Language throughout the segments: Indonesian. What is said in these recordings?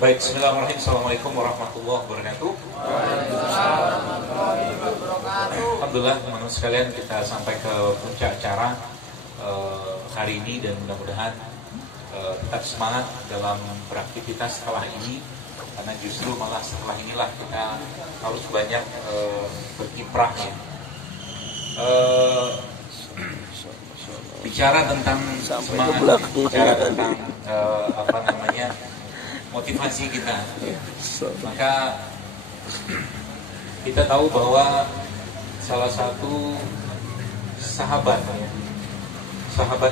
Baik, bismillahirrahmanirrahim. Assalamualaikum warahmatullahi wabarakatuh. Alhamdulillah, teman-teman sekalian, kita sampai ke puncak acara hari ini dan mudah-mudahan tetap semangat dalam beraktivitas setelah ini, karena justru malah setelah inilah kita harus banyak berkiprah ya. Bicara tentang semangat, bicara tentang motivasi kita, maka kita tahu bahwa salah satu sahabat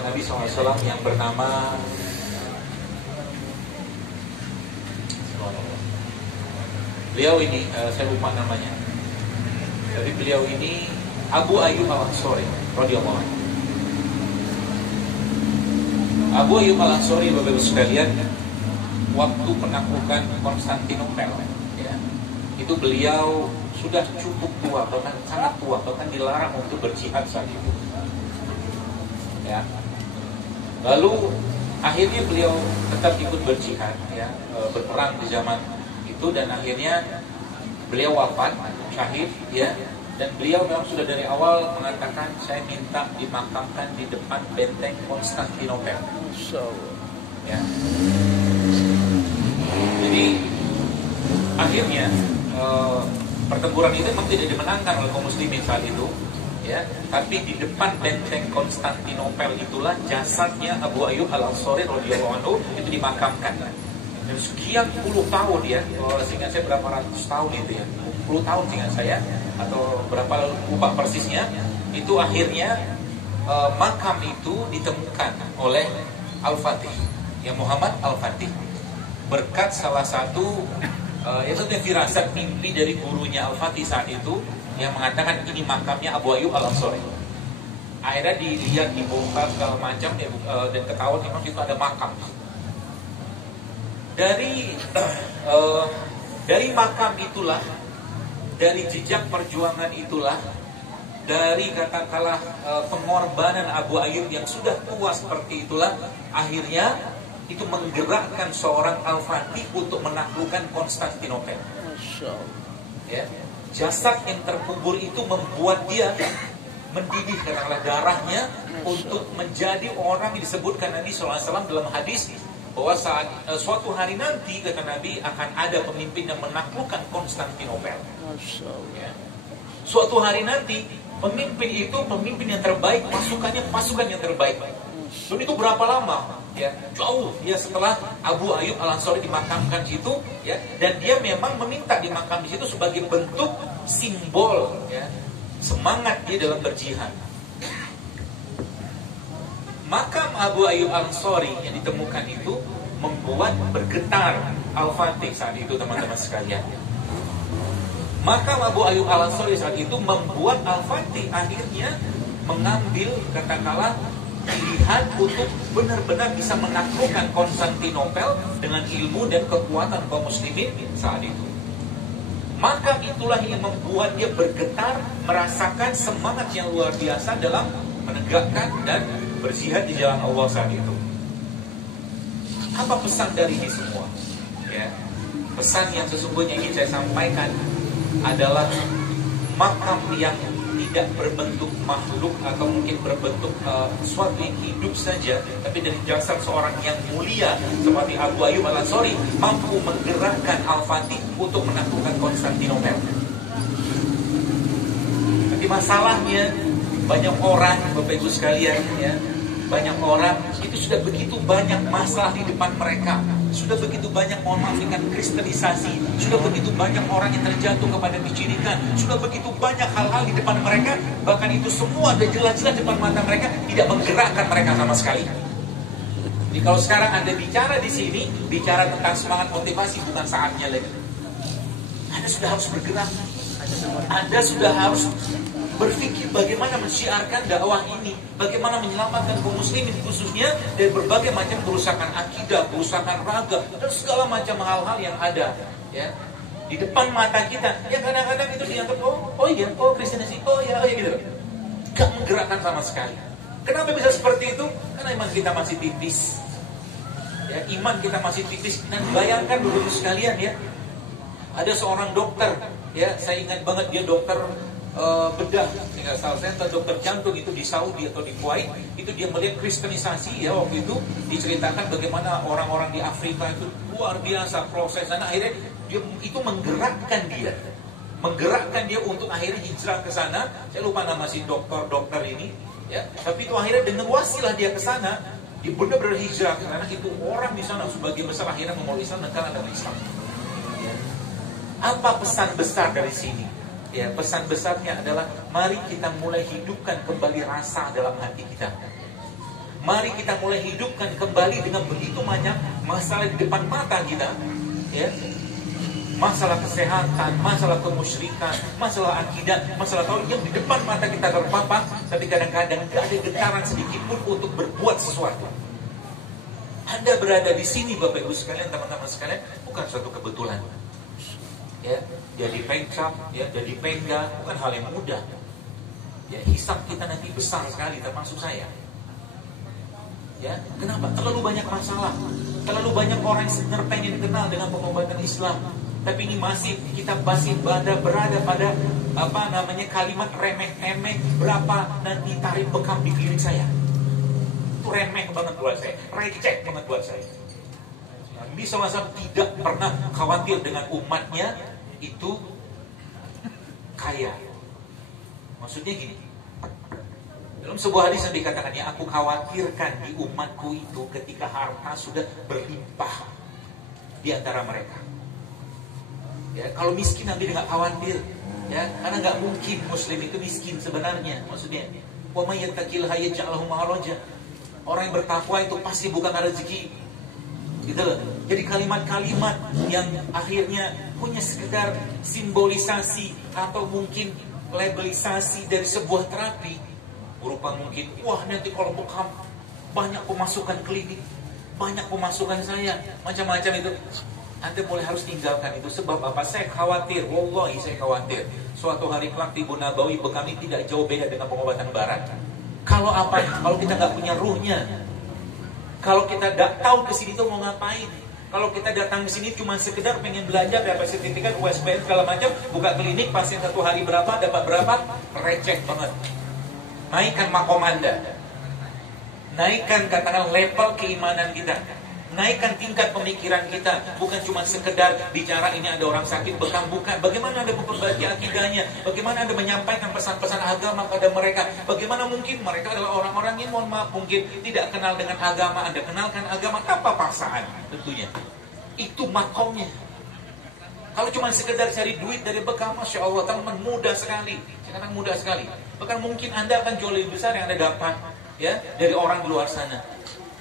Nabi SAW yang bernama beliau ini, saya lupa namanya, tapi beliau ini Abu Ayyub Al-Ansari radhiyallahu anhu. Abu Ayyub Al-Ansari, Bapak-Ibu sekalian, waktu penaklukan Konstantinopel ya, itu beliau sudah cukup tua, bahkan sangat tua, bahkan dilarang untuk berjihad saat itu ya. Lalu akhirnya beliau tetap ikut berjihad ya, berperang di zaman itu, dan akhirnya beliau wafat syahid ya. Dan beliau memang sudah dari awal mengatakan, saya minta dimakamkan di depan benteng Konstantinopel ya. Jadi akhirnya pertempuran itu memang tidak dimenangkan oleh kaum muslimin saat itu ya, tapi di depan benteng Konstantinopel itulah jasadnya Abu Ayyub Al-Ansari radhiyallahu anhu itu dimakamkan. Dan sekian puluh tahun ya, seingat saya berapa ratus tahun itu ya, 10 tahun seingat saya, atau berapa lupa persisnya, itu akhirnya makam itu ditemukan oleh Al-Fatih ya, Muhammad Al-Fatih, berkat salah satu itu firasat mimpi dari gurunya Al-Fatih saat itu, yang mengatakan ini makamnya Abu Ayyub Al-Ansari. Akhirnya dilihat, dibongkar segala macam ya, dan ketahuan memang itu ada makam. Dari makam itulah, dari jejak perjuangan itulah, dari katakanlah pengorbanan Abu Ayyub yang sudah tua seperti itulah, akhirnya itu menggerakkan seorang Al-Fatih untuk menaklukkan Konstantinopel. Ya. Jasad yang terkubur itu membuat dia mendidih katakanlah darahnya untuk menjadi orang yang disebutkan Nabi SAW dalam hadis, bahwa saat suatu hari nanti, kata Nabi, akan ada pemimpin yang menaklukkan Konstantinopel. Ya. Suatu hari nanti pemimpin itu pemimpin yang terbaik, pasukannya pasukan yang terbaik. Dan itu berapa lama? Ya, jauh ya setelah Abu Ayyub Al-Ansari dimakamkan situ ya, dan dia memang meminta dimakam di situ sebagai bentuk simbol ya, semangat dia dalam berjihad. Makam Abu Ayyub Al-Ansari yang ditemukan itu membuat bergetar Al-Fatih saat itu, teman-teman sekalian. Makam Abu Ayyub Al-Ansari saat itu membuat Al-Fatih akhirnya mengambil katakanlah pilihan untuk benar-benar bisa menaklukkan Konstantinopel dengan ilmu dan kekuatan kaum muslimin saat itu. Maka itulah yang membuat dia bergetar, merasakan semangat yang luar biasa dalam menegakkan dan berjihad di jalan Allah saat itu. Apa pesan dari ini semua? Ya, pesan yang sesungguhnya ingin saya sampaikan adalah makam yang tidak berbentuk makhluk atau mungkin berbentuk sesuatu yang hidup saja, tapi dari jasad seorang yang mulia seperti Abu Ayyub Al-Ansari mampu menggerakkan Al-Fatih untuk menaklukkan Konstantinopel. Tapi masalahnya banyak orang, Bapak Ibu sekalian ya, banyak orang itu sudah begitu banyak masalah di depan mereka, sudah begitu banyak, mohon maaf, kristenisasi, sudah begitu banyak orang yang terjatuh kepada kesyirikan, sudah begitu banyak hal-hal di depan mereka, bahkan itu semua ada jelas-jelas depan mata mereka, tidak menggerakkan mereka sama sekali. Jadi kalau sekarang Anda bicara di sini, bicara tentang semangat motivasi, bukan saatnya lagi. Anda sudah harus bergerak, Anda sudah harus berpikir bagaimana mensiarkan dakwah ini, bagaimana menyelamatkan kaum muslimin khususnya dari berbagai macam kerusakan akidah, kerusakan raga, dan segala macam hal-hal yang ada ya di depan mata kita. Yang kadang-kadang itu dianggap Kristenisasi, gitu. Gak menggerakkan sama sekali. Kenapa bisa seperti itu? Karena iman kita masih tipis. Ya, iman kita masih tipis. Dan bayangkan dulu sekalian ya, ada seorang dokter, ya saya ingat banget dia dokter bedah, tinggal salah saya dokter jantung itu di Saudi atau di Kuwait, itu dia melihat kristenisasi ya waktu itu diceritakan bagaimana orang-orang di Afrika itu luar biasa proses, dan akhirnya dia, itu menggerakkan dia untuk akhirnya hijrah ke sana. Saya lupa nama si dokter ini, ya. Tapi itu akhirnya dengan wasilah dia ke sana, dia benar-benar hijrah karena itu orang di sana sebagian besar akhirnya memeluk Islam dan kalah dengan Islam. Ya. Apa pesan besar dari sini? Ya, pesan besarnya adalah mari kita mulai hidupkan kembali rasa dalam hati kita. Mari kita mulai hidupkan kembali dengan begitu banyak masalah di depan mata kita, ya. Masalah kesehatan, masalah kemusyrikan, masalah akidah, masalah tauhid yang di depan mata kita terpapar, tapi kadang-kadang tidak ada getaran sedikit pun untuk berbuat sesuatu. Anda berada di sini Bapak Ibu sekalian, teman-teman sekalian, bukan suatu kebetulan. Ya, jadi pencap, ya, jadi pengga, bukan hal yang mudah. Ya, hisab kita nanti besar sekali, termasuk saya. Ya, kenapa? Terlalu banyak masalah, terlalu banyak orang yang sebenarnya pengen kenal dengan pengobatan Islam, tapi ini kita masih berada pada kalimat remeh-temeh, berapa nanti tarif bekam di klinik saya. Itu remeh banget buat saya, receh banget buat saya. Nabi SAW tidak pernah khawatir dengan umatnya itu kaya. Maksudnya gini, dalam sebuah hadis yang dikatakan, ya aku khawatirkan di umatku itu ketika harta sudah berlimpah di antara mereka. Ya, kalau miskin Nabi nggak khawatir, ya, karena nggak mungkin Muslim itu miskin sebenarnya. Maksudnya, wa may yattaqillaha yaj'al lahu makhraja. Orang yang bertakwa itu pasti bukan rezeki. Gitu loh. Jadi kalimat-kalimat yang akhirnya punya sekedar simbolisasi atau mungkin labelisasi dari sebuah terapi, berupa mungkin, wah nanti kalau bekam banyak pemasukan klinik, banyak pemasukan saya, macam-macam itu. Anda mulai harus tinggalkan itu. Sebab apa? Saya khawatir, wallahi saya khawatir, suatu hari kelak di Nabawi bekam ini tidak jauh beda dengan pengobatan barat. Kalau apa? Kalau kita nggak punya ruhnya, kalau kita tidak tahu kesini tuh mau ngapain, kalau kita datang ke sini cuma sekedar pengen belajar, dapat sertifikat, USBN segala macam, buka klinik, pasien satu hari berapa, dapat berapa, receh banget. Naikkan makom Anda, naikkan katakan level keimanan kita, naikkan tingkat pemikiran kita, bukan cuma sekedar bicara ini ada orang sakit bekam, bukan. Bagaimana Anda memperbaiki akidahnya, bagaimana Anda menyampaikan pesan-pesan agama pada mereka, bagaimana mungkin mereka adalah orang-orang yang mohon maaf mungkin tidak kenal dengan agama, Anda kenalkan agama tanpa paksaan tentunya. Itu makomnya. Kalau cuma sekedar cari duit dari bekam, Masya Allah, teman mudah sekali, sekarang mudah sekali. Bahkan mungkin Anda akan jauh lebih besar yang Anda dapat, ya, dari orang di luar sana.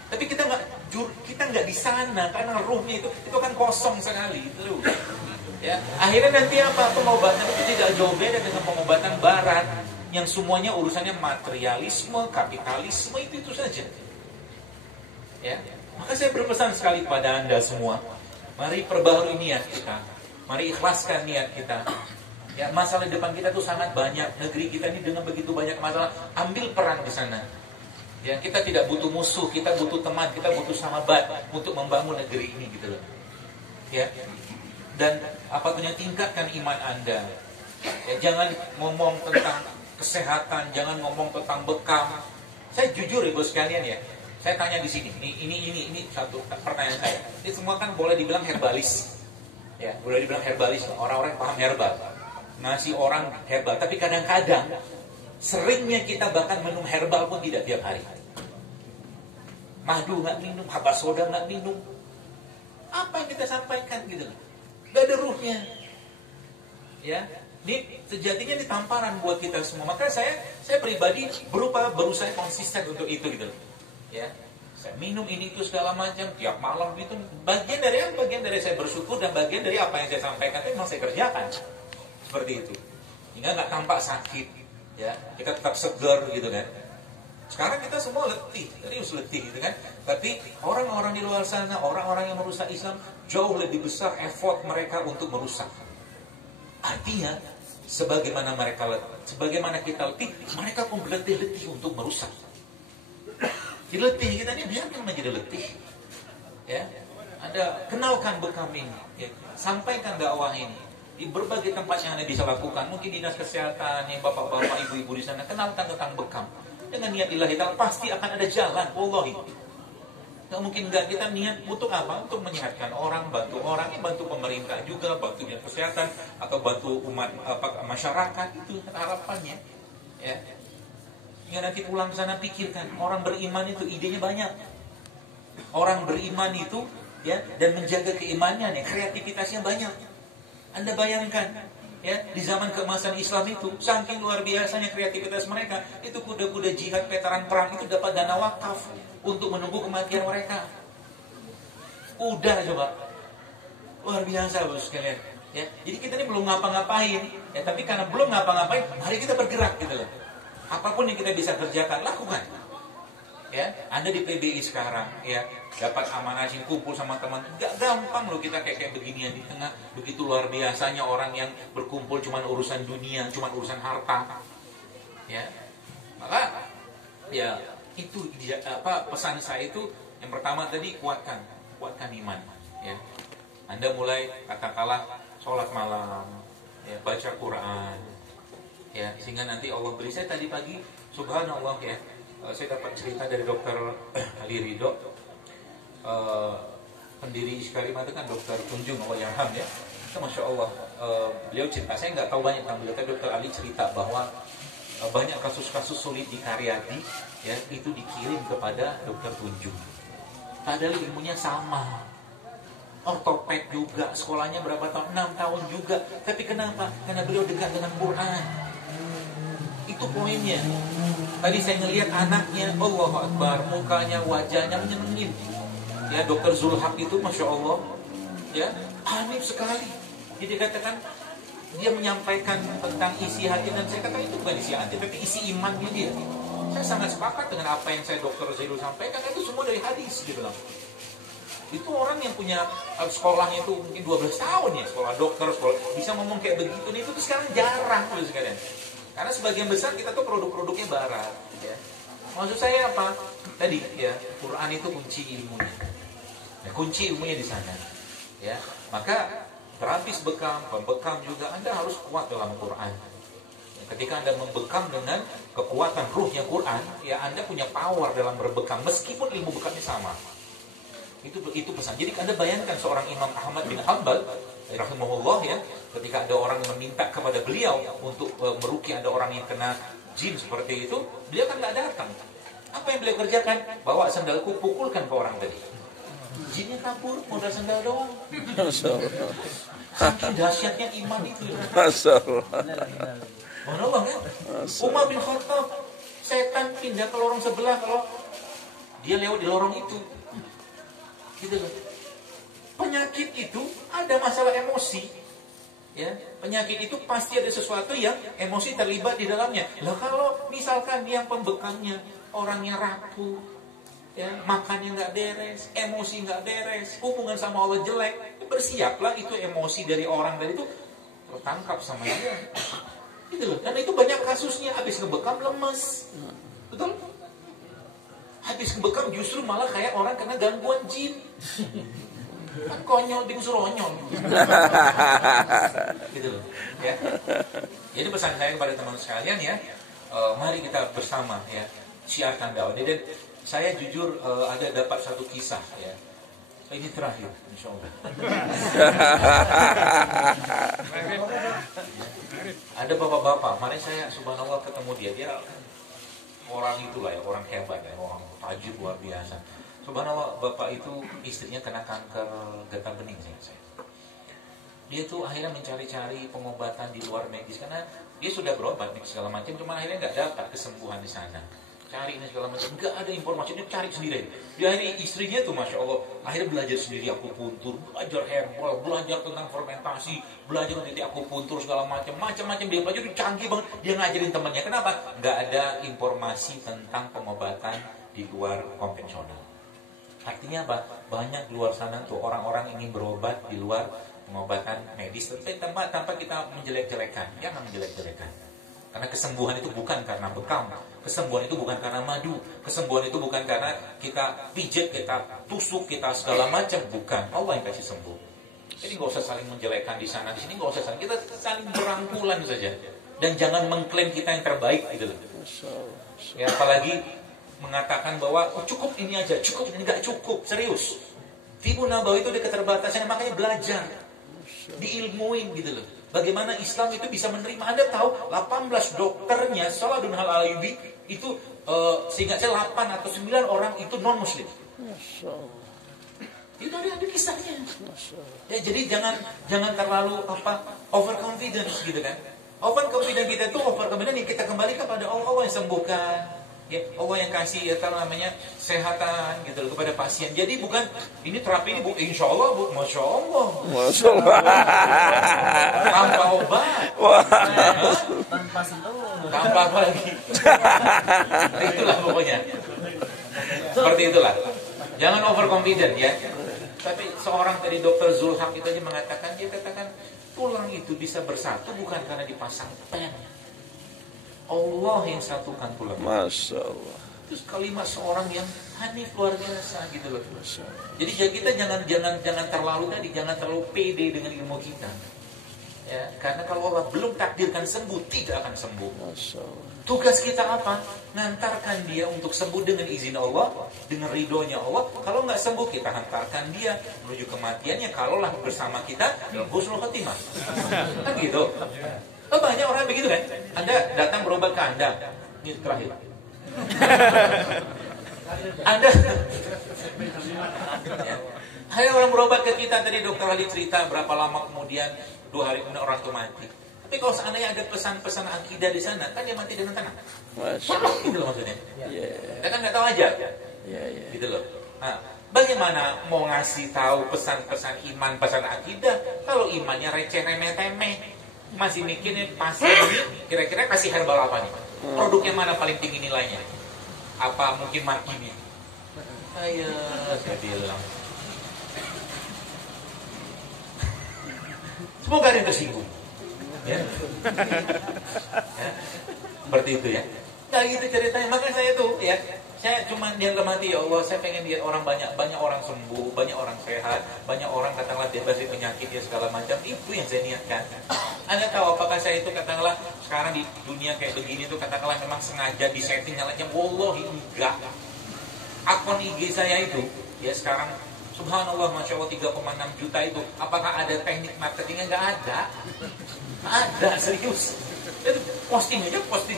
Tapi kita nggak di sana karena ruhnya itu kan kosong sekali itu. Ya, akhirnya nanti apa? Pengobatan itu tidak jauh beda dengan pengobatan barat yang semuanya urusannya materialisme, kapitalisme, itu saja. Ya, maka saya berpesan sekali kepada Anda semua, mari perbaharui niat kita, mari ikhlaskan niat kita. Ya, masalah di depan kita tuh sangat banyak. Negeri kita ini dengan begitu banyak masalah, ambil peran di sana. Ya, kita tidak butuh musuh, kita butuh teman, kita butuh sahabat untuk membangun negeri ini gitu loh. Ya. Dan apapun yang tingkatkan iman Anda. Ya, jangan ngomong tentang kesehatan, jangan ngomong tentang bekam. Saya jujur Ibu sekalian ya. Saya tanya di sini, ini satu pertanyaan saya. Ini semua kan boleh dibilang herbalis. Ya, boleh dibilang herbalis, orang-orang paham herbal. Ngasih orang herbal, tapi kadang-kadang seringnya kita bahkan minum herbal pun tidak tiap hari. Madu nggak minum, habas soda nggak minum. Apa yang kita sampaikan gitu? Gak ada ruhnya. Ya, ini sejatinya ini tamparan buat kita semua. Maka saya pribadi berusaha konsisten untuk itu gitu. Ya, saya minum ini itu segala macam tiap malam itu. Bagian dari saya bersyukur dan bagian dari apa yang saya sampaikan itu memang saya kerjakan. Seperti itu. Hingga nggak tampak sakit. Ya, kita tetap segar gitu kan. Sekarang kita semua letih, serius letih gitu kan. Tapi orang-orang di luar sana, orang-orang yang merusak Islam jauh lebih besar effort mereka untuk merusak. Artinya, sebagaimana kita letih, mereka pun berletih-letih untuk merusak. Jadi letih kita ini biarkan menjadi letih. Ya, Anda kenalkan bekam ini, ya. Sampaikan dakwah ini di berbagai tempat yang Anda bisa lakukan. Mungkin dinas kesehatan, yang bapak-bapak, ibu-ibu di sana, kenalkan tentang bekam. Dengan niat lillahi ta'ala pasti akan ada jalan. Wallahi. Gak mungkin enggak. Kita niat untuk apa? Untuk menyehatkan orang, bantu orang, bantu pemerintah juga, bantu dinas kesehatan atau bantu umat masyarakat, itu harapannya. Ya. Ya, nanti pulang ke sana pikirkan, orang beriman itu idenya banyak. Orang beriman itu ya, dan menjaga keimanannya, kreativitasnya banyak. Anda bayangkan, ya, di zaman keemasan Islam itu saking luar biasanya kreativitas mereka, itu kuda-kuda jihad veteran perang itu dapat dana wakaf untuk menunggu kematian mereka. Udah coba, luar biasa bos sekalian. Ya, jadi kita ini belum ngapa-ngapain, ya, tapi karena belum ngapa-ngapain, mari kita bergerak gitu loh. Apapun yang kita bisa kerjakan, lakukan. Ya, Anda di PBI sekarang, ya, dapat amanah kumpul sama teman, gak gampang loh kita kayak beginian di tengah begitu luar biasanya orang yang berkumpul cuman urusan dunia, cuman urusan harta. Ya, maka ya itu pesan saya itu yang pertama tadi kuatkan iman. Ya, Anda mulai katakanlah sholat malam, ya, baca Quran, ya, sehingga nanti Allah beri. Saya tadi pagi, subhanallah ya. Saya dapat cerita dari Dokter Ali Ridho, pendiri Iskarimat itu kan Dokter Tunjung Allah Yarham ya. Itu Masya Allah, beliau cerita, saya nggak tahu banyak tentang beliau, tapi Dokter Ali cerita bahwa banyak kasus-kasus sulit di Karyadi ya, itu dikirim kepada Dokter Tunjung. Padahal ilmunya sama, ortoped juga, sekolahnya berapa tahun, 6 tahun juga. Tapi kenapa? Karena beliau dekat dengan Quran. Itu poinnya. Tadi saya ngelihat anaknya, Allahu Akbar, mukanya, wajahnya menyenengin. Ya, Dokter Zulhaq itu, Masya Allah, ya, hanif sekali. Jadi katakan dia menyampaikan tentang isi hati, dan saya kata itu bukan isi hati, tapi isi imannya dia. Saya sangat sepakat dengan apa yang saya Dokter Zailul sampaikan, itu semua dari hadis, dia bilang. Itu orang yang punya sekolahnya itu mungkin 12 tahun ya, sekolah dokter, sekolah bisa ngomong kayak begitu, itu tuh sekarang jarang tuh sekalian. Karena sebagian besar kita tuh produk-produknya barat, ya. Maksud saya apa? Tadi ya, Quran itu kunci ilmunya. Ya, kunci ilmunya di sana. Ya, maka terapis bekam, pembekam juga Anda harus kuat dalam Quran. Ya, ketika Anda membekam dengan kekuatan ruhnya Quran, ya Anda punya power dalam berbekam meskipun ilmu bekamnya sama. Itu pesan. Jadi Anda bayangkan seorang Imam Ahmad bin Hanbal rahimahullah ya, ketika ada orang meminta kepada beliau untuk meruqyah ada orang yang kena jin seperti itu, beliau kan nggak datang. Apa yang beliau kerjakan? Bawa sandalku, pukulkan ke orang tadi. Jinnya kabur, modal sandal doang. Saking dahsyatnya iman itu. Subhanallah kan? Umar bin Khattab, setan pindah ke lorong sebelah kalau dia lewat di lorong itu. Gitu loh. Penyakit itu ada masalah emosi, ya. Penyakit itu pasti ada sesuatu yang emosi terlibat di dalamnya. Lah kalau misalkan yang pembekamnya orangnya rapuh, ya, makannya nggak beres, emosi nggak beres, hubungan sama Allah jelek, bersiaplah itu emosi dari orang dari itu tertangkap sama dia. Gitu loh. Dan itu banyak kasusnya, habis ngebekam lemes, betul? Habis ngebekam justru malah kayak orang kena gangguan jin. Kan konyol diusur onyol. Gitu loh, ya. Jadi pesan saya kepada teman sekalian ya, mari kita bersama ya siarkan dakwah. Dan saya jujur ada dapat satu kisah ya. Ini terakhir, insya Allah. Ada bapak-bapak, kemarin saya subhanallah ketemu dia orang itulah ya, orang hebat ya, orang tajir luar biasa. Subhanallah, bapak itu istrinya kena kanker getah bening saya. Dia tuh akhirnya mencari-cari pengobatan di luar medis karena dia sudah berobat segala macam, cuma akhirnya nggak dapat kesembuhan di sana. Cari ini segala macam, nggak ada informasi, dia cari sendiri. Dia akhirnya istrinya tuh Masya Allah, akhirnya belajar sendiri akupuntur, belajar herbal, belajar tentang fermentasi, belajar nanti akupuntur segala macam dia belajar, dia canggih banget. Dia ngajarin temannya, kenapa? Nggak ada informasi tentang pengobatan di luar konvensional. Artinya apa? Banyak di luar sana tuh orang-orang ingin berobat di luar pengobatan medis, tapi tanpa kita menjelek-jelekan, jangan menjelek-jelekan. Karena kesembuhan itu bukan karena bekam, kesembuhan itu bukan karena madu, kesembuhan itu bukan karena kita pijat, kita tusuk, kita segala macam, bukan. Allah yang kasih sembuh. Jadi nggak usah saling menjelekkan di sana, di sini nggak usah saling, kita saling berangkulan saja. Dan jangan mengklaim kita yang terbaik gitu loh. Ya, apalagi mengatakan bahwa cukup ini aja, cukup ini, nggak cukup, serius. Tibu Nabawi itu ada keterbatasan, makanya belajar, diilmuin gitu loh. Bagaimana Islam itu bisa menerima. Anda tahu 18 dokternya Salahuddin Al-Ayyubi itu seingat saya 8 atau 9 orang itu non muslim. Itu ada kisahnya. Ya, jadi jangan terlalu overconfidence gitu kan. Overconfidence kita itu overconfidence yang kita kembali kepada Allah yang sembuhkan. Ya, Allah yang kasih sehatan gitu loh kepada pasien. Jadi bukan ini terapi ini bu, insya Allah bu, masya Allah, tanpa obat, tanpa sentuh, tanpa apa lagi. Itulah pokoknya. Seperti itulah. Jangan overconfident ya. Tapi seorang tadi Dokter Zulhaq itu aja mengatakan, dia katakan tulang itu bisa bersatu bukan karena dipasang pen. Allah yang satukan tulang. Masya Allah. Terus kalimat seorang yang hanif luar biasa gitu loh. Jadi kita jangan terlalu jangan terlalu pede dengan ilmu kita. Ya, karena kalau Allah belum takdirkan sembuh, tidak akan sembuh. Tugas kita apa? Ngantarkan dia untuk sembuh dengan izin Allah, dengan ridhonya Allah. Kalau nggak sembuh, kita hantarkan dia menuju kematiannya. Kalaulah bersama kita, husnul khotimah. Kan gitu. Banyak orang begitu kan? Anda datang berobat ke Anda. Ini terakhir. Anda Hai orang berobat ke kita tadi, Dokter Ali cerita berapa lama kemudian 2 hari kemudian orang itu mati. Tapi kalau seandainya ada pesan-pesan akidah di sana, kan dia mati dengan tenang. Gitu loh maksudnya. Kita kan nggak tahu aja. Gitu loh. Nah, bagaimana mau ngasih tahu pesan-pesan iman, pesan akidah kalau imannya receh, remeh-temeh? Masih mikirnya pasien ini kira-kira kasih herbal apa nih? Produknya mana paling tinggi nilainya? Apa mungkin markini? Ayo, saya bilang. Semoga ada yang tersinggung. Ya. Seperti itu ya. Nah gitu ceritanya. Makanya saya tuh ya, saya cuma dalam hati, ya Allah, saya pengen lihat orang banyak orang sembuh, banyak orang sehat, banyak orang katakanlah bebas dari penyakit ya segala macam. Itu yang saya niatkan. Anda tahu apakah saya itu katakanlah sekarang di dunia kayak begini tuh katakanlah memang sengaja disetting nyalanya? Wallahi enggak. Akun IG saya itu ya sekarang subhanallah masya Allah 3,6 juta itu. Apakah ada teknik marketingnya? Enggak ada. Ada, serius. Itu posting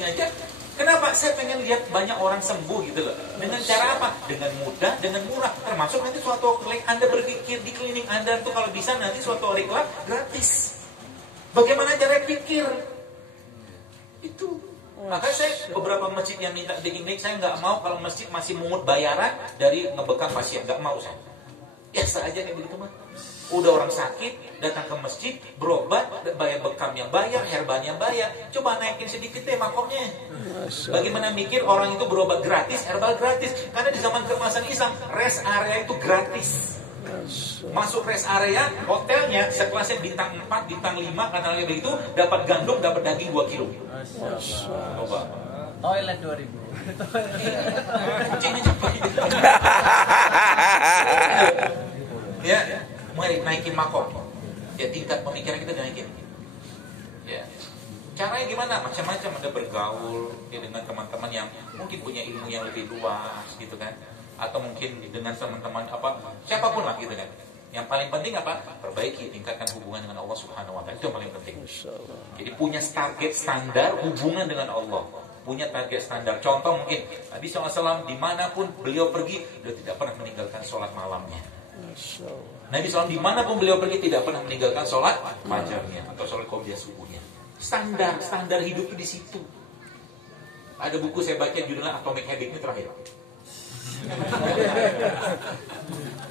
aja. Kenapa? Saya pengen lihat banyak orang sembuh gitu loh. Dengan cara apa? Dengan mudah, dengan murah. Termasuk nanti suatu klik Anda berpikir di klinik Anda tuh kalau bisa nanti suatu hari kelak gratis. Bagaimana cara pikir? Itu. Makanya saya beberapa masjid yang minta digging saya nggak mau kalau masjid masih mungut bayaran dari ngebekam pasien. Nggak mau saya. Biasa aja kayak begitu mah. Udah orang sakit, datang ke masjid, berobat, bayar bekamnya bayar, herbalnya bayar. Coba naikin sedikit deh makomnya. Bagaimana mikir orang itu berobat gratis, herbal gratis. Karena di zaman keemasan Islam, rest area itu gratis. Masuk rest area, hotelnya sekelasnya bintang 4, bintang 5, katanya begitu, dapat gandum, dapat daging 2 kilo. Coba. Toilet 2000. Kucingnya cepat. Ya, mulai naikin makom. Ya, tingkat pemikiran kita naikin. Ya. Caranya gimana? Macam-macam, ada bergaul ya, dengan teman-teman yang mungkin punya ilmu yang lebih luas gitu kan. Atau mungkin dengan teman-teman siapapun lah gitu kan. Yang paling penting apa? Perbaiki, tingkatkan hubungan dengan Allah Subhanahu wa taala. Itu yang paling penting. Jadi punya target standar hubungan dengan Allah. Punya target standar. Contoh mungkin Nabi SAW dimanapun beliau pergi, beliau tidak pernah meninggalkan sholat malamnya. Nabi SAW dimanapun beliau pergi tidak pernah meninggalkan sholat fajarnya atau sholat qobliyah subuhnya. Standar hidup itu di situ. Ada buku saya baca judulnya Atomic Habit, ini terakhir.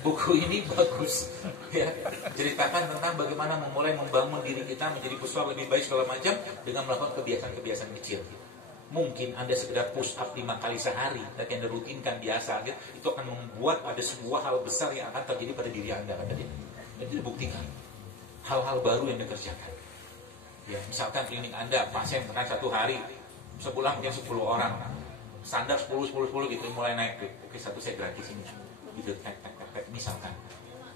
Buku ini bagus ya, ceritakan tentang bagaimana memulai membangun diri kita menjadi besar lebih baik segala macam dengan melakukan kebiasaan-kebiasaan kecil. Mungkin Anda sekedar push up 5 kali sehari, tapi Anda rutinkan biasa, itu akan membuat ada sebuah hal besar yang akan terjadi pada diri Anda. Dan itu dibuktikan hal-hal baru yang dikerjakan. Ya, misalkan klinik Anda pasien kan satu hari sebulan mungkin 10 orang, standar 10 gitu mulai naik tuh. Oke, satu saya gratis ini, gitu misalkan.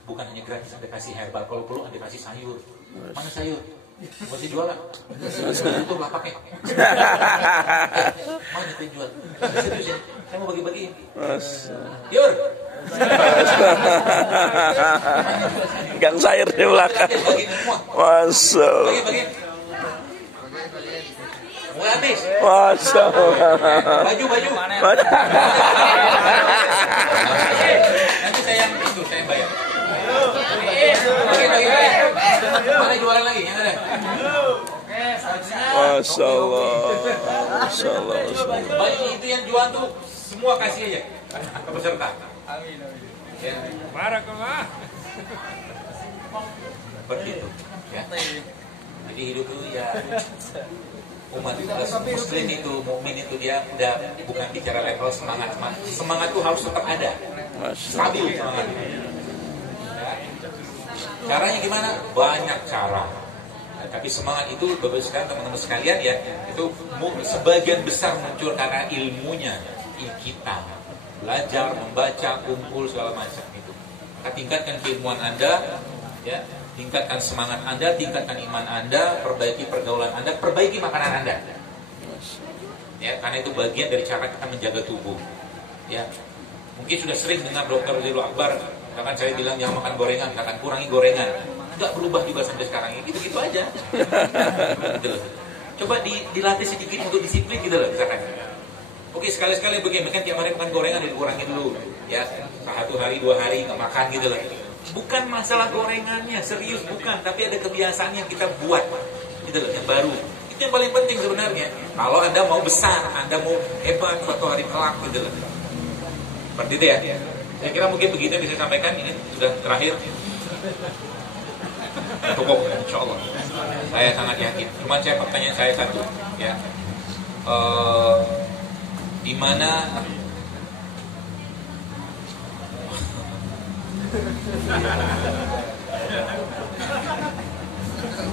Bukan hanya gratis, Anda kasih herbal, kalau perlu Anda kasih sayur. Mana sayur? Masih jualan? Itu lah pakai. Mana itu jual? Serius ya? Saya mau bagi-bagi. Yur. Gang sayur di belakang. Masya Allah. Bagi-bagi. Mulai habis. Masya Allah. Baju. Nanti saya yang itu, saya bayar. Bagi. Mana jualan lagi? Yang ada? Masya Allah. Masya Allah. Baju itu yang jual tuh semua kasih aja ke peserta. Ya. Barakallah. Seperti itu. Ya. Jadi hidup itu ya umat muslim itu, mukmin itu dia udah bukan bicara level semangat. Semangat itu harus tetap ada. Stabil semangat. Ya. Caranya gimana? Banyak cara. Nah, tapi semangat itu bebaskan teman-teman sekalian ya, itu sebagian besar muncul karena ilmunya kita belajar, membaca, kumpul segala macam itu. Maka tingkatkan keilmuan Anda, ya, tingkatkan semangat Anda, tingkatkan iman Anda, perbaiki pergaulan Anda, perbaiki makanan Anda. Ya, karena itu bagian dari cara kita menjaga tubuh. Ya, mungkin sudah sering dengar Dr. Zilul Akbar, bahkan saya bilang jangan makan gorengan, katakan kurangi gorengan. Nggak berubah juga sampai sekarang ini, gitu-gitu aja. Gitu. Coba dilatih sedikit untuk disiplin gitu loh, misalkan. Oke, sekali-sekali begini, kan tiap hari makan gorengan dikurangi dulu, ya. 1 hari, 2 hari nggak makan gitu loh. Bukan masalah gorengannya, serius bukan, tapi ada kebiasaan yang kita buat, gitu loh, yang baru. Itu yang paling penting sebenarnya. Kalau Anda mau besar, Anda mau hebat suatu hari kelak, gitu loh. Seperti itu ya. Saya kira mungkin begitu yang bisa saya sampaikan. Ini sudah terakhir. Cukup, insya Allah. Saya sangat yakin. Cuma pertanyaan saya satu, ya. Di mana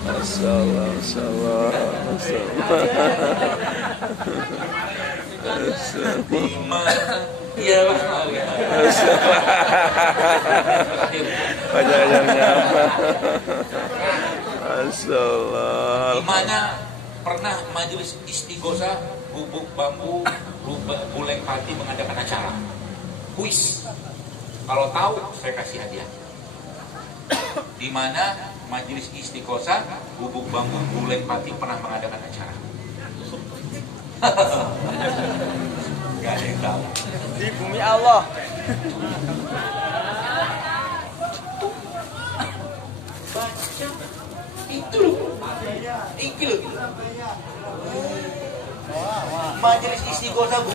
Masya Allah. di mana ya Wajahnya Masya Allah. di mana pernah majelis istighosa Gubuk Bambu Buleng Pati mengadakan acara kuis? Kalau tahu saya kasih hadiah. Di mana majelis istighosa Gubuk Bambu Buleng Pati pernah mengadakan acara? Gak ada yang tahu. Di bumi Allah. Itu loh. Majelis istighosa